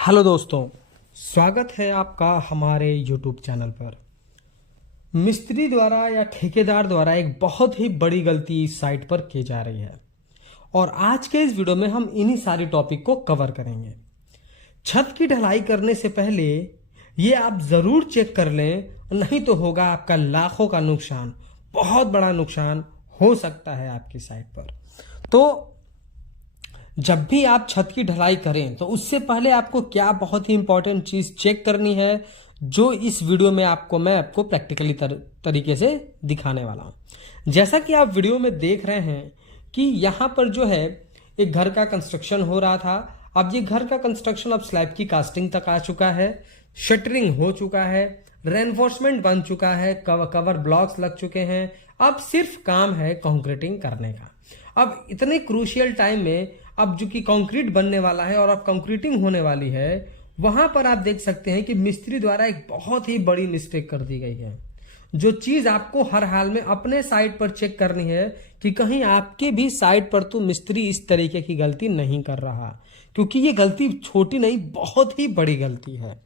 Hello दोस्तों, स्वागत है आपका हमारे YouTube चैनल पर। मिस्त्री द्वारा या ठेकेदार द्वारा एक बहुत ही बड़ी गलती इस साइट पर की जा रही है और आज के इस वीडियो में हम इन्हीं सारी टॉपिक को कवर करेंगे। छत की ढलाई करने से पहले ये आप ज़रूर चेक कर लें, नहीं तो होगा आपका लाखों का नुकसान, बहुत बड़ा नुकसान हो सकता है आपकी साइट पर। तो जब भी आप छत की ढलाई करें तो उससे पहले आपको क्या बहुत ही इंपॉर्टेंट चीज़ चेक करनी है, जो इस वीडियो में मैं आपको प्रैक्टिकली तरीके से दिखाने वाला हूं। जैसा कि आप वीडियो में देख रहे हैं कि यहाँ पर जो है एक घर का कंस्ट्रक्शन हो रहा था। अब ये घर का कंस्ट्रक्शन अब स्लैब की कास्टिंग तक आ चुका है, शटरिंग हो चुका है, रेनफोर्समेंट बन चुका है, कवर ब्लॉक्स लग चुके हैं। अब सिर्फ काम है कंक्रीटिंग करने का। अब इतने क्रूशियल टाइम में अब जो कि कंक्रीट बनने वाला है और अब कंक्रीटिंग होने वाली है, वहां पर आप देख सकते हैं कि मिस्त्री द्वारा एक बहुत ही बड़ी मिस्टेक कर दी गई है। जो चीज आपको हर हाल में अपने साइट पर चेक करनी है कि कहीं आपके भी साइट पर तो मिस्त्री इस तरीके की गलती नहीं कर रहा, क्योंकि ये गलती छोटी नहीं, बहुत ही बड़ी गलती है।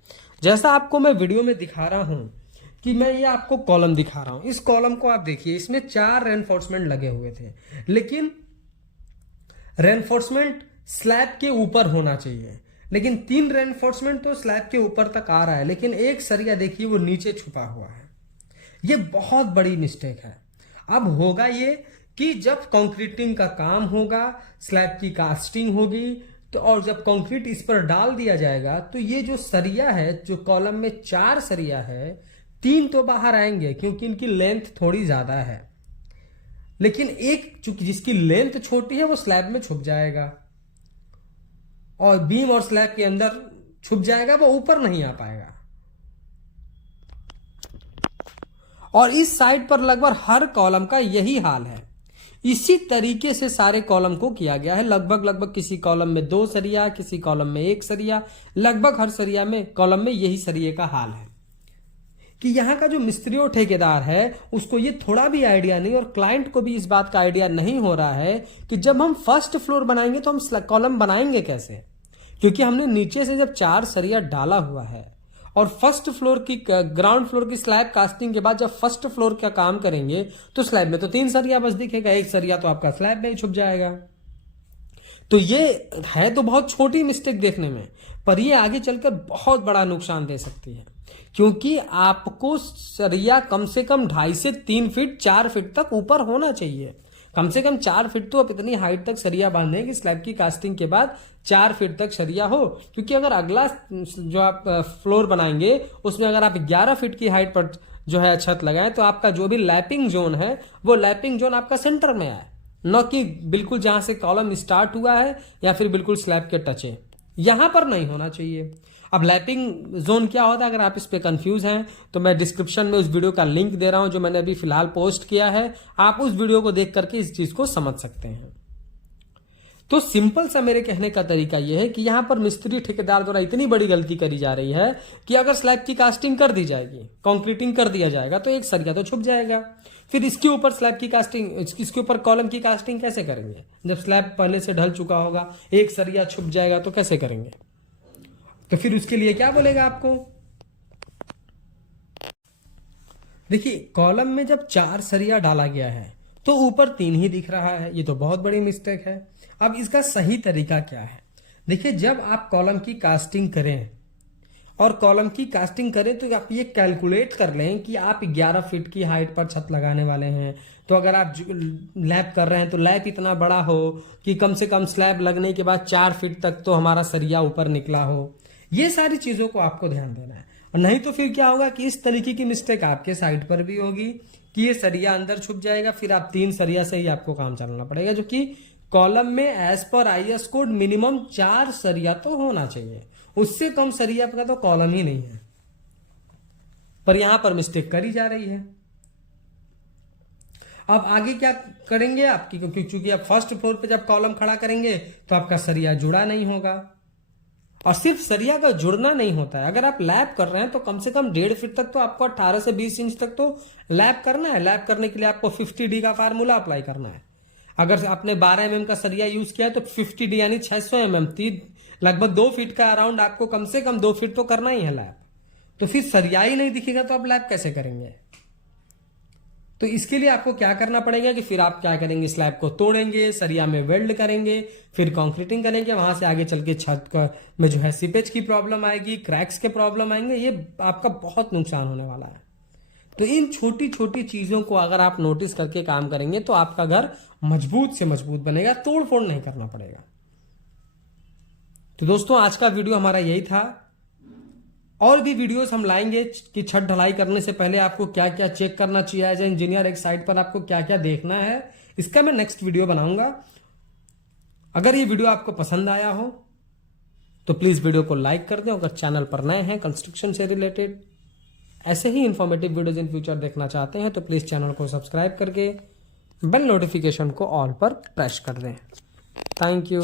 जैसा आपको मैं वीडियो में दिखा रहा हूं कि मैं ये आपको कॉलम दिखा रहा हूं। इस कॉलम को आप देखिए, इसमें 4 रेनफोर्समेंट लगे हुए थे, लेकिन रेनफोर्समेंट स्लैब के ऊपर होना चाहिए, लेकिन 3 रेनफोर्समेंट तो स्लैब के ऊपर तक आ रहा है, लेकिन एक सरिया देखिए वो नीचे छुपा हुआ है। ये बहुत बड़ी मिस्टेक है। अब होगा ये कि जब कंक्रीटिंग का काम होगा, स्लैब की कास्टिंग होगी, तो और जब कंक्रीट इस पर डाल दिया जाएगा तो ये जो सरिया है, जो कॉलम में 4 सरिया है, 3 तो बाहर आएंगे क्योंकि इनकी लेंथ थोड़ी ज्यादा है, लेकिन एक चूंकि जिसकी लेंथ छोटी है वो स्लैब में छुप जाएगा और बीम और स्लैब के अंदर छुप जाएगा, वो ऊपर नहीं आ पाएगा। और इस साइड पर लगभग हर कॉलम का यही हाल है। इसी तरीके से सारे कॉलम को किया गया है। लगभग किसी कॉलम में 2 सरिया, किसी कॉलम में 1 सरिया, लगभग हर सरिया में कॉलम में यही सरिये का हाल है कि यहाँ का जो मिस्त्री और ठेकेदार है उसको ये थोड़ा भी आइडिया नहीं, और क्लाइंट को भी इस बात का आइडिया नहीं हो रहा है कि जब हम फर्स्ट फ्लोर बनाएंगे तो हम कॉलम बनाएंगे कैसे, क्योंकि हमने नीचे से जब 4 सरिया डाला हुआ है और फर्स्ट फ्लोर की ग्राउंड फ्लोर की स्लैब कास्टिंग के बाद जब फर्स्ट फ्लोर का काम करेंगे तो स्लैब में तो 3 सरिया बस दिखेगा, 1 सरिया तो आपका स्लैब में ही छुप जाएगा। तो ये है तो बहुत छोटी मिस्टेक देखने में, पर ये आगे चलकर बहुत बड़ा नुकसान दे सकती है, क्योंकि आपको सरिया कम से कम 2.5 से 3 फीट 4 फीट तक ऊपर होना चाहिए। कम से कम 4 फीट तो आप इतनी हाइट तक सरिया बांधे कि स्लैब की कास्टिंग के बाद 4 फीट तक सरिया हो, क्योंकि अगर अगला जो आप फ्लोर बनाएंगे उसमें अगर आप 11 फीट की हाइट पर जो है छत लगाएं तो आपका जो भी लैपिंग जोन है वो लैपिंग जोन आपका सेंटर में आए, न कि बिल्कुल जहां से कॉलम स्टार्ट हुआ है या फिर बिल्कुल स्लैब के टच है, यहां पर नहीं होना चाहिए। अब लैपिंग जोन क्या होता है, अगर आप इस पे कंफ्यूज हैं तो मैं डिस्क्रिप्शन में उस वीडियो का लिंक दे रहा हूं जो मैंने अभी फिलहाल पोस्ट किया है, आप उस वीडियो को देख करके इस चीज को समझ सकते हैं। तो सिंपल सा मेरे कहने का तरीका यह है कि यहां पर मिस्त्री ठेकेदार द्वारा इतनी बड़ी गलती करी जा रही है कि अगर स्लैब की कास्टिंग कर दी जाएगी, कंक्रीटिंग कर दिया जाएगा तो एक सरिया तो छुप जाएगा, फिर इसके ऊपर स्लैब की कास्टिंग, इसके ऊपर कॉलम की कास्टिंग कैसे करेंगे? जब स्लैब पहले से ढल चुका होगा, एक सरिया छुप जाएगा तो कैसे करेंगे? तो फिर उसके लिए क्या बोलेगा आपको? देखिए, कॉलम में जब 4 सरिया डाला गया है तो ऊपर 3 ही दिख रहा है, ये तो बहुत बड़ी मिस्टेक है। अब इसका सही तरीका क्या है? देखिए, जब आप कॉलम की कास्टिंग करें और कॉलम की कास्टिंग करें तो आप ये कैलकुलेट कर लें कि आप 11 फीट की हाइट पर छत लगाने वाले हैं, तो अगर आप लैब कर रहे हैं तो लैब इतना बड़ा हो कि कम से कम स्लैब लगने के बाद 4 फीट तक तो हमारा सरिया ऊपर निकला हो। ये सारी चीजों को आपको ध्यान देना है, और नहीं तो फिर क्या होगा कि इस तरीके की मिस्टेक आपके साइड पर भी होगी कि ये सरिया अंदर छुप जाएगा, फिर आप 3 सरिया से ही आपको काम चलाना पड़ेगा, जो कि कॉलम में as per IS code minimum 4 सरिया तो होना चाहिए, उससे कम सरिया का तो कॉलम ही नहीं है, पर यहां पर मिस्टेक करी जा रही है। अब आगे क्या करेंगे आपकी, क्योंकि चूंकि आप फर्स्ट फ्लोर पे जब कॉलम खड़ा करेंगे तो आपका सरिया जुड़ा नहीं होगा, और सिर्फ सरिया का जुड़ना नहीं होता है, अगर आप लैब कर रहे हैं तो कम से कम 1.5 फीट तक तो आपको 18 से 20 इंच तक तो लैब करना है। लैब करने के लिए आपको 50D का फार्मूला अप्लाई करना है। अगर आपने 12 mm का सरिया यूज किया है तो 50D यानी 600 mm लगभग 2 फीट का अराउंड आपको कम से कम 2 फीट तो करना ही है लैब। तो फिर सरिया ही नहीं दिखेगा तो आप लैब कैसे करेंगे? तो इसके लिए आपको क्या करना पड़ेगा कि फिर आप क्या करेंगे, स्लैब को तोड़ेंगे, सरिया में वेल्ड करेंगे, फिर कंक्रीटिंग करेंगे, वहां से आगे चल के छत में जो है सीपेज की प्रॉब्लम आएगी, क्रैक्स के प्रॉब्लम आएंगे, ये आपका बहुत नुकसान होने वाला है। तो इन छोटी छोटी चीजों को अगर आप नोटिस करके काम करेंगे तो आपका घर मजबूत से मजबूत बनेगा, तोड़ फोड़ नहीं करना पड़ेगा। तो दोस्तों आज का वीडियो हमारा यही था। और भी वीडियोस हम लाएंगे कि छत ढलाई करने से पहले आपको क्या क्या चेक करना चाहिए एज ए इंजीनियर, एक साइट पर आपको क्या क्या देखना है, इसका मैं नेक्स्ट वीडियो बनाऊंगा। अगर ये वीडियो आपको पसंद आया हो तो प्लीज वीडियो को लाइक कर दें। अगर चैनल पर नए हैं, कंस्ट्रक्शन से रिलेटेड ऐसे ही इंफॉर्मेटिव वीडियोज इन फ्यूचर देखना चाहते हैं तो प्लीज चैनल को सब्सक्राइब करके बेल नोटिफिकेशन को ऑल पर प्रेस कर दें। Thank you.